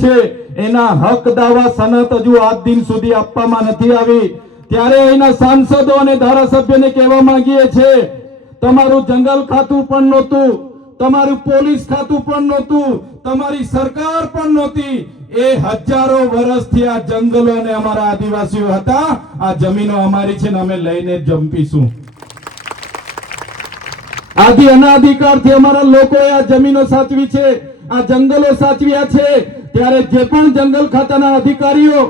છે એના હક દાવા સનત હજુ આજ દિન સુધી આપવામાં નથી આવી, ત્યારે અહીંના સાંસદો અને ધારાસભ્યને કહેવા માંગીએ છે, તમારું જંગલ ખાતું પણ નહોતું, તમારું પોલીસ ખાતું પણ નહોતું, તમારી સરકાર પણ નહોતી, એ હજારો વર્ષથી આ જંગલો અને અમારા આદિવાસીઓ હતા, આ જમીનો અમારી છે ને અમે લઈને જંપીશું। આદિ અનાધિકારથી અમારા લોકોએ આ જમીનો સાચવી છે, આ જંગલો સાચવ્યા છે, ત્યારે જે પણ જંગલ ખાતાના અધિકારીઓ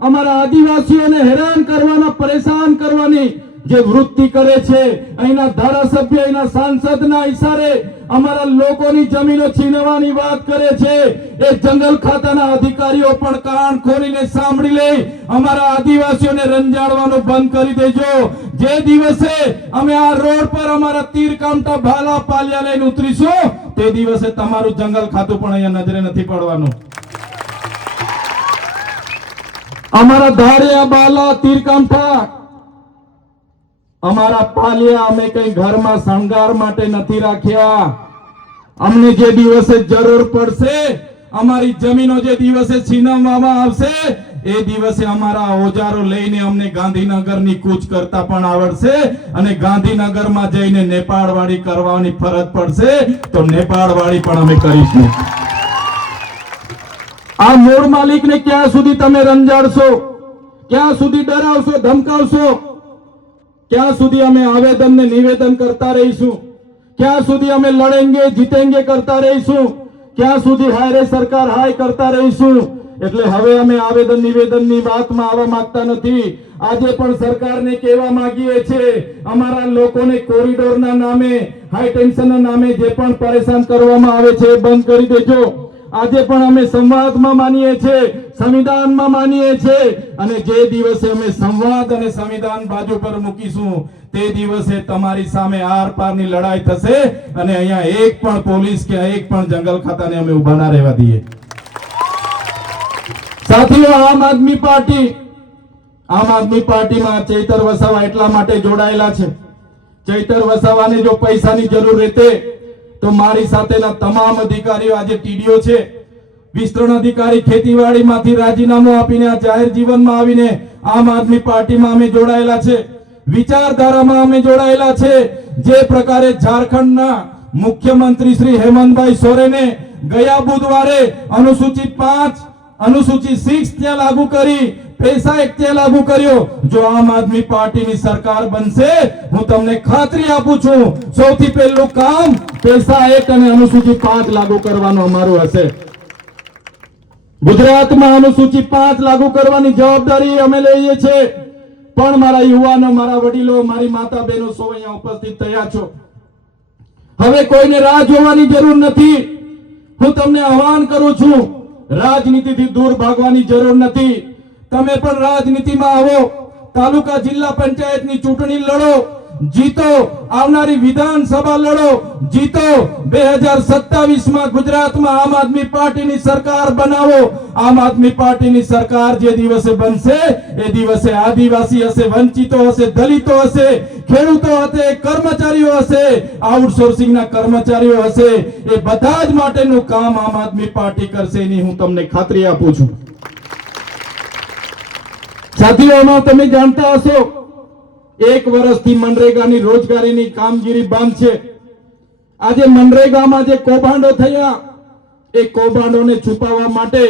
અમારા આદિવાસીઓને હેરાન કરવાના, પરેશાન કરવાની જે વૃત્તિ કરે છે, અહીંના ધારાસભ્ય, અહીંના સાંસદના ઈશારે અમારા લોકોની જમીનો છીનવાની વાત કરે છે, એ જંગલ ખાતાના અધિકારીઓ પણ કાન ખોલીને સાંભળી લે, અમારા આદિવાસીઓને રંજાડવાનું બંધ કરી દેજો। જે દિવસે અમે આ રોડ પર અમારા તીર કામટા ભાલા પાલિયા લઈને ઉતરીશું, તે દિવસે તમારું જંગલ ખાતું પણ અહીંયા નજરે નથી પડવાનું। અમારા ધારિયા, બાલા, તીર કામઠા, અમારા પાલિયા અમે કઈ ઘરમાં શણગાર માટે નથી રાખ્યા। અમને જે દિવસે જરૂર પડશે, અમારી જમીનો જે દિવસે છીનવવામાં આવશે, એ દિવસે અમારા ઓજારો લઈને અમને ગાંધીનગરની કૂચ કરતા પણ આવડશે, અને ગાંધીનગરમાં જઈને નેપાળવાડી કરવાની ફરજ પડશે તો નેપાળવાડી પણ અમે કરીશું। આ મૂળ માલિકને ક્યાં સુધી તમે રંજાડશો, ક્યાં સુધી ડરાવશો, ધમકાવશો, ક્યાં સુધી અમે આવેદન ને નિવેદન કરતા રહીશું, ક્યાં સુધી અમે લડેંગે જીતેંગે કરતા રહીશું, ક્યાં સુધી હાય રે સરકાર હાય કરતા રહીશું। એટલે હવે અમે આવેદન નિવેદનની વાતમાં આવવા માંગતા નથી। આજે પણ સરકારને કહેવા માંગીએ છીએ, અમારા લોકોને કોરિડોરના નામે, હાઈ ટેન્શનના નામે જે પણ પરેશાન કરવામાં આવે છે એ બંધ કરી દેજો। આજે પણ અમે સંવાદમાં માનીએ છીએ, સંવિધાનમાં માનીએ છીએ, અને જે દિવસે અમે સંવાદ અને સંવિધાન બાજુ પર મૂકીશું, તે દિવસે તમારી સામે આર પારની લડાઈ થશે, અને અહીંયા એક પણ પોલીસ કે એક પણ જંગલ ખાતાને અમે ઉભા ના રહેવા દઈએ। સાથીઓ, આમ આદમી પાર્ટીમાં ચૈતર વસાવા એટલા માટે જોડાયેલા છે, ચૈતર વસાવાને જો પૈસાની જરૂર રહેતે તો મારી સાથેના તમામ અધિકારીઓ આજે ટીડીઓ છે, વિસ્તરણ અધિકારી ખેતીવાડીમાંથી રાજીનામું આપીને આ જાહેર જીવનમાં આવીને આમ આદમી પાર્ટીમાં અમે જોડાયેલા છે, વિચારધારામાં અમે જોડાયેલા છે। જે પ્રકારે ઝારખંડના મુખ્યમંત્રી શ્રી હેમંતભાઈ સોરેને ગયા બુધવારે અનુસૂચિત 5, અનુસૂચિત 6 ત્યાં લાગુ કરી, પૈસા એક ત્યાં લાગુ કર્યો, જો આમ આદમી પાર્ટીની સરકાર બનશે, હું તમને ખાતરી આપું છું, સૌથી પહેલું કામ પૈસા એક અને અનુસૂચિત 5 લાગુ કરવાનું અમારું હશે। ગુજરાતમાં અનુસૂચિત 5 લાગુ કરવાની જવાબદારી અમે લઈએ છીએ, પણ મારા યુવાનો, મારા વડીલો, મારી માતા બહેનો સૌ અહીંયા ઉપસ્થિત થયા છો। હવે કોઈને રાહ જોવાની જરૂર નથી। હું તમને આહવાન કરું છું, રાજનીતિથી દૂર ભાગવાની જરૂર નથી। તમે પણ રાજનીતિમાં આવો, તાલુકા જિલ્લા પંચાયતની ચૂંટણી લડો, જીતો, આવનારી વિધાનસભા લડો, જીતો, 2027માં ગુજરાતમાં આમ આદમી પાર્ટીની સરકાર બનાવો। આમ આદમી પાર્ટીની સરકાર જે દિવસે બનશે, એ દિવસે આદિવાસી હશે, વંચિતો હશે, દલિતો હશે, ખેડૂતો હશે, કર્મચારીઓ હશે, આઉટસોર્સિંગના કર્મચારીઓ હશે, એ બધા જ માટેનું કામ આમ આદમી પાર્ટી કરશે, એની હું તમને ખાતરી આપું છું। સાથીઓમાં તમે જાણતા હશો, 1 વર્ષથી મનરેગાની રોજગારીની કામગીરી બંધ છે। આજે મનરેગામાં જે કૌભાંડો થયા, એ કૌભાંડોને છુપાવવા માટે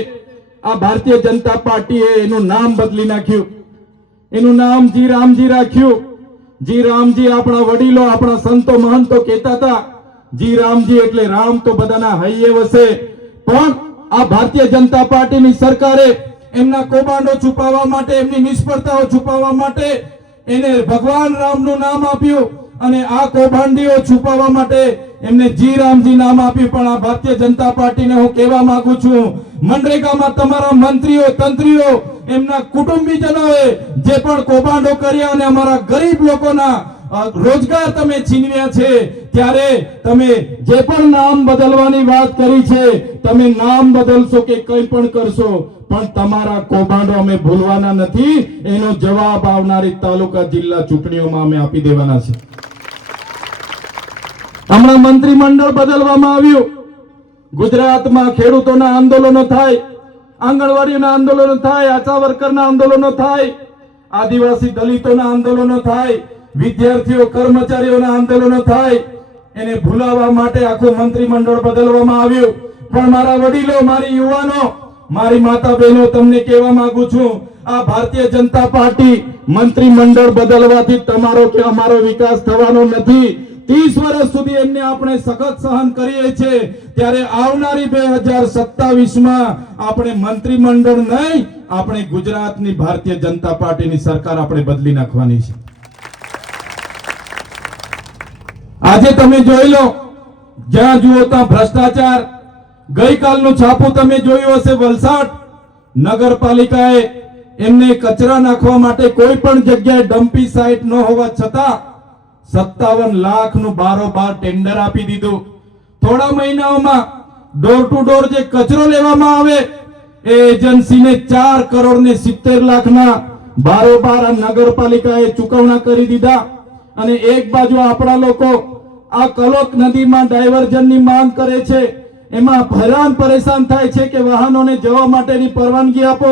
આ ભારતીય જનતા પાર્ટીએ એનું નામ બદલી નાખ્યું, એનું નામ જી રામજી રાખ્યું। જી રામજી આપણા વડીલો, આપણા સંતો મહંતો કહેતા હતા, જી રામજી એટલે રામ તો બધાના હૈયે વસે, પણ આ ભારતીય જનતા પાર્ટીની સરકારે એમના કૌભાંડો છુપાવવા માટે, એમની નિષ્ફળતાઓ છુપાવવા માટે એને ભગવાન રામનું નામ આપ્યું, અને આ કૌભાંડીઓ છુપાવવા માટે એમને જી રામજી નામ આપ્યું। પણ આ ભારતીય જનતા પાર્ટીને હું કહેવા માંગુ છું, મનરેગામાં તમારા મંત્રીઓ, તંત્રીઓ, એમના કુટુંબીજનોએ જે પણ કૌભાંડો કર્યા અને અમારા ગરીબ લોકોના રોજગાર તમે છીનવ્યા છે, ત્યારે તમે જે પણ નામ બદલવાની વાત કરી છે, તમે નામ બદલશો કે કંઈ પણ કરશો, પણ તમારા કૌભાંડો અમે ભૂલવાના નથી। એનો જવાબ આવનારી તાલુકા જિલ્લા ચૂંટણીઓમાં અમે આપી દેવાના છે। હમણાં મંત્રીમંડળ બદલવામાં આવ્યું, ગુજરાતમાં ખેડૂતોના આંદોલનો થાય, આંગણવાડીના આંદોલનો થાય, આશા વર્કરના આંદોલનો થાય, આદિવાસી દલિતોના આંદોલનો થાય, વિદ્યાર્થીઓ કર્મચારીઓના આંદોલનો થાય, એને ભૂલાવવા માટે આખું મંત્રીમંડળ બદલવામાં આવ્યું. પણ મારા વડીલો, મારી યુવાનો, મારી માતા બહેનો, તમને કહેવા માંગુ છું, આ ભારતીય જનતા પાર્ટી મંત્રીમંડળ બદલવાથી તમારો કે અમારો વિકાસ થવાનો નથી. 30 વર્ષ સુધી એમને આપણે સખત સહન કરીએ છીએ, ત્યારે આવનારી 2027માં આપણે મંત્રીમંડળ નહીં, આપણે ગુજરાતની ભારતીય જનતા પાર્ટીની સરકાર આપણે બદલી નાખવાની છે. આજે તમે જોઈ લો, જ્યાં જુઓ ત્યાં ભ્રષ્ટાચાર. ગઈકાલનું છાપું તમે જોયું હશે, વલસાડ નગરપાલિકાએ એમને કચરા નાખવા માટે કોઈ પણ જગ્યાએ ડમ્પી સાઇટ ન હોવા છતાં 57 લાખનું બારોબાર ટેન્ડર આપી દીધું. થોડા મહિનાઓમાં ડોર ટુ ડોર જે કચરો લેવામાં આવે એ એજન્સીને 4 કરોડ ને 70 લાખના બારોબાર નગરપાલિકાએ ચૂકવણા કરી દીધા. અને એક બાજુ આપણા લોકો આ કલોક નદીમાં ડાયવર્ઝનની માંગ કરે છે, એમાં હેરાન પરેશાન થાય છે કે વાહનોને જવા માટેની પરવાનગી આપો,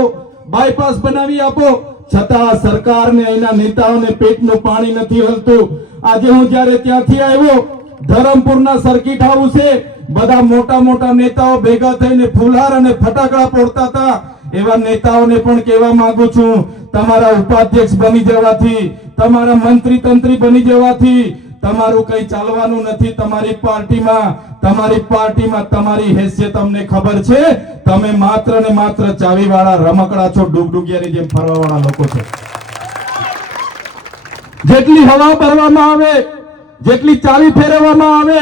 બાયપાસ બનાવી આપો, છતાં સરકારને અહીંના નેતાઓને પેટનું પાણી નથી હલતું. આજે હું જ્યારે ત્યાંથી આવ્યો, ધરમપુરના સર્કિટ હાઉસે બધા મોટા મોટા નેતાઓ ભેગા થઈને ફુલહાર અને ફટાકડા ફોડતા હતા. એવા નેતાઓને પણ કહેવા માંગુ છું, તમારા ઉપાધ્યક્ષ બની જવાથી, તમારા મંત્રી તંત્રી બની જવાથી તમારું કઈ ચાલવાનું નથી. તમારી પાર્ટીમાં તમારી હેસિયત અમને ખબર છે. તમે માત્ર ને માત્ર ચાવીવાળા રમકડા છો, ડુગડુગિયાની જેમ ફરવાવાળા લોકો છો. જેટલી હવા ભરવામાં આવે, જેટલી ચાવી ફેરવવામાં આવે,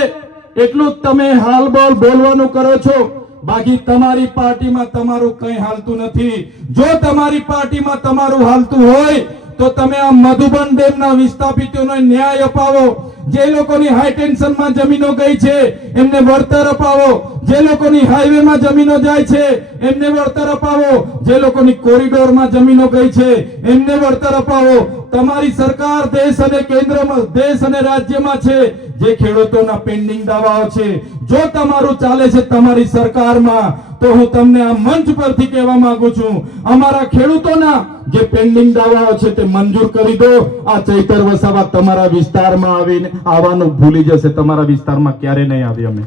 એટલું તમે હાલબોલ બોલવાનું કરો છો. બાકી તમારી પાર્ટીમાં તમારું કઈ હાલતું નથી. જો તમારી પાર્ટીમાં તમારું હાલતું હોય તો તમે આ મધુબન ડેમના વિસ્થાપિતોને ન્યાય અપાવો. જે લોકોની હાઈ ટેન્શનમાં જમીનો ગઈ છે એમને વળતર અપાવો. જે લોકોની હાઈવેમાં જમીનો જાય છે એમને વળતર અપાવો. જે લોકોની કોરિડોરમાં જમીનો ગઈ છે એમને વળતર અપાવો. તમારી સરકાર દેશ અને કેન્દ્રમાં, દેશ અને રાજ્યમાં છે. જે ખેડૂતોના પેન્ડિંગ દાવાઓ છે, જો તમારું ચાલે છે તમારી સરકારમાં, તો હું તમને આ મંચ પરથી કહેવા માંગુ છું, અમારા ખેડૂતોના જે પેન્ડિંગ દાવાઓ છે તે મંજૂર કરી દો. આ ચૈતર વસાવા તમારા વિસ્તારમાં આવીને આવવાનું ભૂલી જશે. તમારા વિસ્તારમાં ક્યારે નહીં આવી. અમે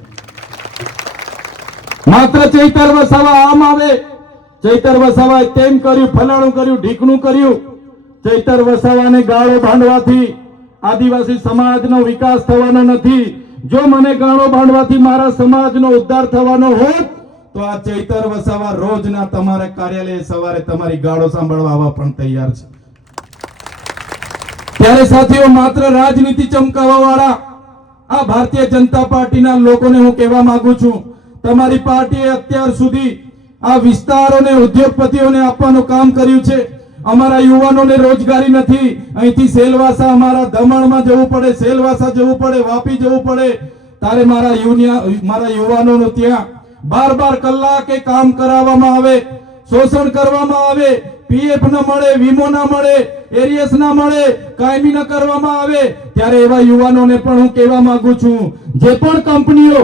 માત્ર ચૈતર વસાવા આમ આવે, ચૈતર વસાવાએ તેમ કર્યું, ફલાણું કર્યું, ઢીકણું કર્યું. ચૈતર વસાવાને ગાળો ભાંડવાથી આદિવાસી સમાજનો વિકાસ થવાનો નથી. જો મને ગાળો ભાંડવાથી મારા સમાજનો ઉદ્ધાર થવાનો હોત તો આ ચૈતર વસાવા રોજના તમારા કાર્યાલય સવારે તમારી ગાળો સાંભળવા આવવા પણ તૈયાર છે. ત્યારે સાથીઓ, માત્ર રાજનીતિ ચમકાવવા વાળા આ ભારતીય જનતા પાર્ટીના લોકોને હું કહેવા માંગુ છું, તમારી પાર્ટીએ અત્યાર સુધી આ વિસ્તારોને ઉદ્યોગપતિઓને આપવાનું કામ કર્યું છે. અમારા યુવાનોને રોજગારી નથી. અહીંથી સેલવાસા, અમારા દમણમાં જવું પડે, સેલવાસા જવું પડે, વાપી જવું પડે. તારે મારા યુવાનોનું ત્યાં 12 કલાકે કામ કરાવવામાં આવે, શોષણ કરવામાં આવે, પીએફ ન મળે, વીમો ના મળે, એરિયસ ના મળે, કાયમી ન કરવામાં આવે. ત્યારે એવા યુવાનોને પણ હું કહેવા માંગુ છું, જે પણ કંપનીઓ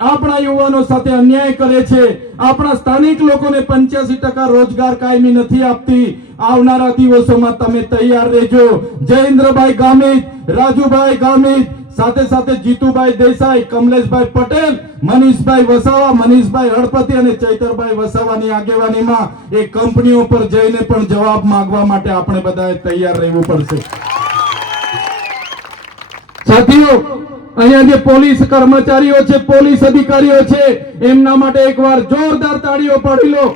આપણા યુવાનો સાથે અન્યાય કરે છે, આપણા સ્થાનિક લોકોને 85% રોજગાર કાયમી નથી આપતી, આવનારા દિવસોમાં તમે તૈયાર રહેજો. જયેન્દ્રભાઈ ગામિત, રાજુભાઈ ગામિત, સાથે સાથે જીતુભાઈ દેસાઈ, કમલેશભાઈ પટેલ, મનીષભાઈ વસાવા, મનીષભાઈ હળપતિ અને ચૈતરભાઈ વસાવાની આગેવાનીમાં એ કંપનીઓ પર જઈને પણ જવાબ માંગવા માટે આપણે બધાએ તૈયાર રહેવું પડશે. સાથીઓ, અહીંયા જે પોલીસ કર્મચારીઓ છે, પોલીસ અધિકારીઓ છે, એમના માટે એકવાર જોરદાર તાળીઓ પાડી લો.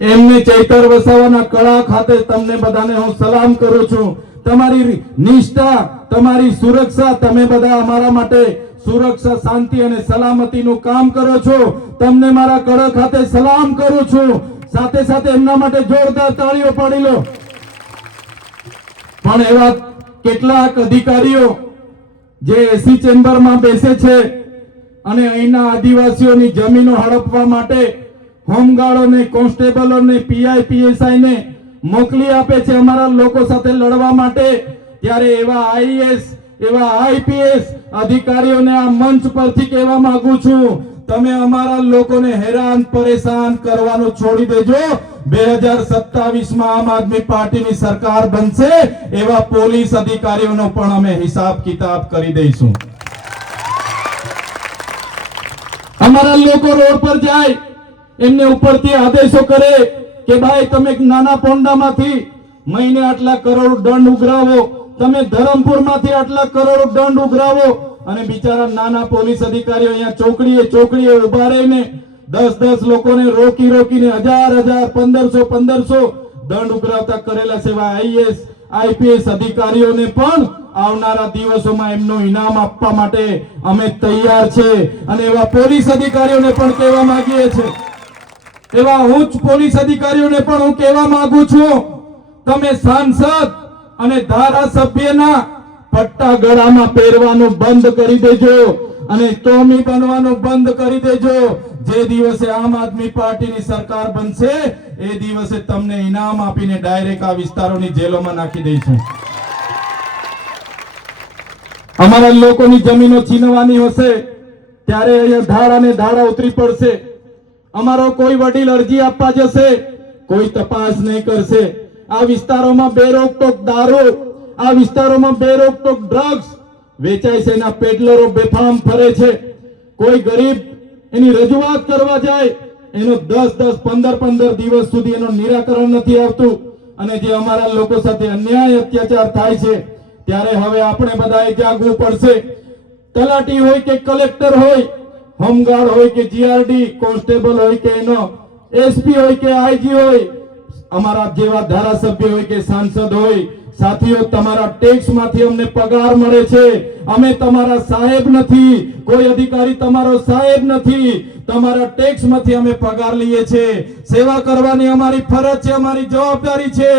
એમને ચૈતર વસાવાના કળા ખાતે તમને બધાને હું સલામ કરું છું. તમારી નિષ્ઠા, તમારી સુરક્ષા, તમે બધા અમારા માટે સુરક્ષા, શાંતિ અને સલામતીનું કામ કરો છો. તમને મારા કળા ખાતે સલામ કરું છું. સાથે સાથે એમના માટે જોરદાર તાળીઓ પાડી લો. પણ એવા કેટલાક અધિકારીઓ જે એસી ચેમ્બરમાં બેસે છે અને અહીંના આદિવાસીઓની જમીનો હડપવા માટે હોમગાર્ડોને, કોન્સ્ટેબલોને, પીઆઈ પીએસઆઈ ને મોકલી આપે છે અમારા લોકો સાથે લડવા માટે. ત્યારે એવા આઈએસ, એવા આઈપીએસ અધિકારીઓને આ મંચ પરથી કહેવા માંગુ છું, તમે અમારા લોકોને હેરાન પરેશાન કરવાનું છોડી દેજો. 2027 માં આમ આદમી પાર્ટીની સરકાર બનશે, એવા પોલીસ અધિકારીઓનો પણ અમે હિસાબ કિતાબ કરી દઈશું. અમારા લોકો રોડ પર જાય, એમને ઉપરથી આદેશો કરે કે ભાઈ તમે નાના પોંડામાંથી મહિને આટલા કરોડ દંડ ઉઘરાવો, તમે ધરમપુરમાંથી આટલા કરોડ દંડ ઉઘરાવો, અને બિચારા નાના પોલીસ અધિકારીઓ અહીંયા ચોકડીએ ઉભા રહીને 10 લોકોને રોકીને 1000 1500 દંડ ઉઘરાવતા કરેલા છે. આઈએએસ આઈપીએસ અધિકારીઓને પણ આવનારા દિવસોમાં એમનું ઇનામ આપવા માટે અમે તૈયાર છે. અને એવા પોલીસ અધિકારીઓને પણ કહેવા માંગીએ છીએ, એવા ઉચ્ચ પોલીસ અધિકારીઓને પણ હું કહેવા માંગુ છું, તમે સાંસદ અને ધારાસભ્યના પટ્ટા ગળામાં પહેરવાનું બંધ કરી દેજો અને ટોમી બનવાનું બંધ કરી દેજો. જે દિવસે આમ આદમી પાર્ટીની સરકાર બનશે, એ દિવસે તમને ઇનામ આપીને ડાયરેક્ટ આ વિસ્તારોની જેલોમાં નાખી દઈશું. અમારા લોકોની જમીનો છીનવાની હશે ત્યારે અહીંયા ધાડા ને ધાડા ઉતરી પડશે. અમારો કોઈ વડીલ અરજી આપવા જશે, કોઈ તપાસ નહીં કરશે. આ વિસ્તારોમાં બેરોકટોક દારૂ, આ વિસ્તારોમાં બેરોકટોક ડ્રગ્સ વેચાય છે, એના પેડલરો બેફામ ફરે છે. કોઈ ગરીબ એની રજૂઆત કરવા જાય, એનો 10 15 દિવસ સુધી એનો નિરાકરણ નથી આવતું. અને જે અમારા લોકો સાથે અન્યાય અત્યાચાર થાય છે, ત્યારે હવે આપણે બધાએ જાગવું પડશે. તલાટી હોય કે કલેક્ટર હોય, હોમગાર્ડ હોય કે જીઆરડી કોન્સ્ટેબલ હોય કે એનો એસપી હોય કે આઈજી હોય, અમારા જેવા ધારાસભ્ય હોય કે સાંસદ હોય, સાથીઓ તમારા ટેક્સ માંથી અમને પગાર મળે છે. અમે તમારા સાહેબ નથી, કોઈ અધિકારી તમારો સાહેબ નથી, તમારા ટેક્સ માંથી અમે પગાર લઈએ છીએ. સેવા કરવાની અમારી ફરજ છે, અમારી જવાબદારી છે.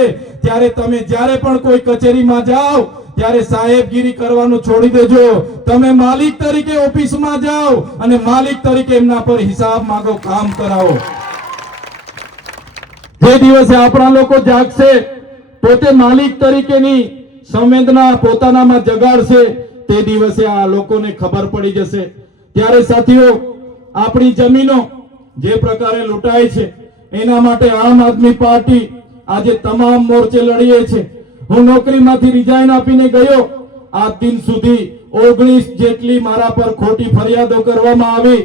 ત્યારે તમે જ્યારે પણ કોઈ કચેરીમાં જાઓ ત્યારે સાહેબગીરી કરવાનું છોડી દેજો. તમે માલિક તરીકે ઓફિસમાં જાઓ અને માલિક તરીકે એમના પર હિસાબ માંગો, કામ કરાવો. જે દિવસે આપણા લોકો જાગશે, પોતે માલિક તરીકેની સંવેદના પોતાનામાં જગાડશે, તે દિવસે આ લોકોને ખબર પડી જશે. ત્યારે સાથીઓ, આપણી જમીનો જે પ્રકારે લૂંટાય છે, એના માટે આમ આદમી પાર્ટી આજે તમામ મોરચે લડીએ છે. હું નોકરીમાંથી રિઝાઇન આપીને ગયો, આજ દિન સુધી 19 જેટલી મારા પર ખોટી ફરિયાદો કરવામાં આવી.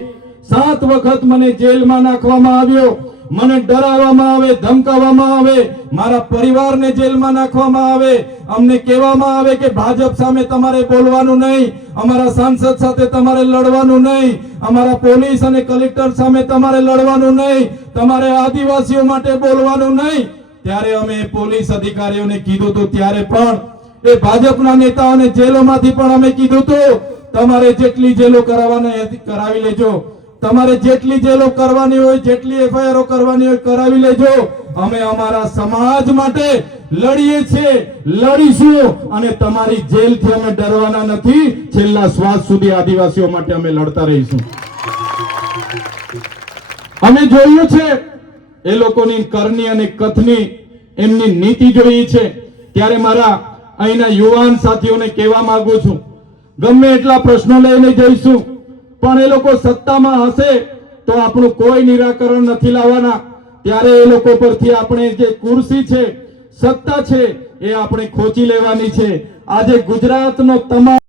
7 વખત મને જેલમાં નાખવામાં આવ્યો, મને ડરાવવામાં આવે, ધમકાવવામાં આવે, મારા પરિવારને જેલમાં નાખવામાં આવે. અમને કહેવામાં આવે કે ભાજપ સામે તમારે બોલવાનું નહીં, અમારા સાંસદ સાથે તમારે લડવાનું નહીં, અમારા પોલીસ અને કલેક્ટર સામે તમારે લડવાનું નહીં, તમારે આદિવાસીઓ માટે બોલવાનું નહીં. ત્યારે અમે પોલીસ અધિકારીઓને કીધું હતું, ત્યારે પણ એ ભાજપના નેતાઓને જેલોમાંથી પણ અમે કીધું હતું, તમારે જેટલી જેલો કરાવવાની કરાવી લેજો, તમારે જેટલી જેલો કરવાની હોય, જેટલી એફઆઈઆર કરવાની હોય કરાવી લેજો. અમે અમારા સમાજ માટે લડીએ છીએ, લડીશું, અને તમારી જેલથી અમે ડરવાના નથી. છેલ્લા શ્વાસ સુધી આદિવાસીઓ માટે અમે લડતા રહીશું. અમે જોયું છે એ લોકોની કરણી અને કથની, એમની નીતિ જોઈ છે. ત્યારે મારા અહીંના યુવાન સાથીઓને કહેવા માંગુ છું, ગમે એટલા પ્રશ્નો લઈને જઈશું, પણ એ લોકો સત્તામાં હશે તો આપણું કોઈ નિરાકરણ નથી લાવવાના. ત્યારે એ લોકો પરથી આપણે જે ખુરશી છે, સત્તા છે, એ આપણે ખોચી લેવાની છે. આજે ગુજરાતનો તમામ